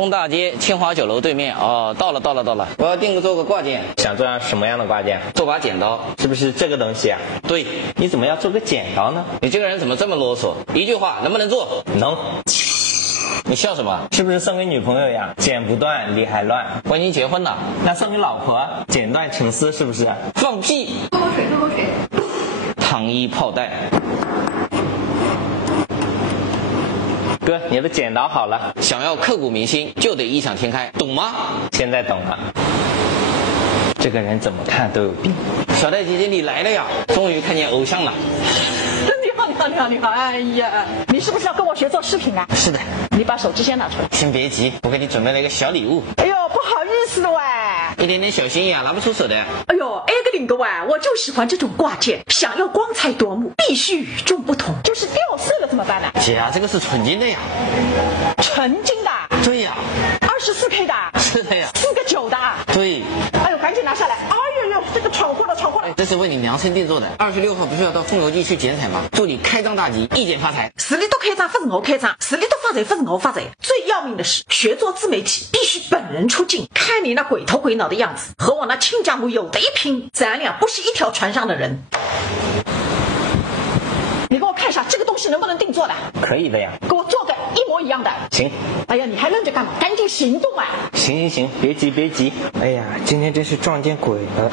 东大街清华酒楼对面。哦，到了。我要做个挂件，想做什么样的挂件？做把剪刀，是不是这个东西啊？对，你怎么要做个剪刀呢？你这个人怎么这么啰嗦？一句话，能不能做？能。你笑什么？是不是送给女朋友呀？剪不断，理还乱。我已经结婚了。那送给老婆，剪断情丝，是不是？放屁！喝口水。糖衣炮弹。哥，你的剪刀好了。想要刻骨铭心，就得异想天开，懂吗？现在懂了。这个人怎么看都有病。小戴姐姐，你来了呀！终于看见偶像了。你好！哎呀，你是不是要跟我学做视频啊？是的。你把手机先拿出来。先别急，我给你准备了一个小礼物。哎呦，不好意思了喂。一点点小心意啊，拿不出手的。哎呦，哎个领个喂，我就喜欢这种挂件，想要光彩夺目，必须与众不同。就是掉色了怎么办呢？姐啊，这个是纯金的呀。纯金的？对呀。24K 的？是的呀。4个9的？对。哎呦，赶紧拿下来！哎呦，这个闯祸了！这是为你量身定做的。26号不是要到风油记去剪彩吗？祝你开张大吉，一剪发财。死里头开张不是我开张，死里头发财不是我发财。最要命的是，学做自媒体必须本人出镜。看你那鬼头鬼脑的样子，和我那亲家母有得一拼。咱俩不是一条船上的人。你给我看一下这个东西能不能定做的？可以的呀。给我做个一模一样的。行。哎呀，你还愣着干嘛？赶紧行动啊！行，别急。哎呀，今天真是撞见鬼了。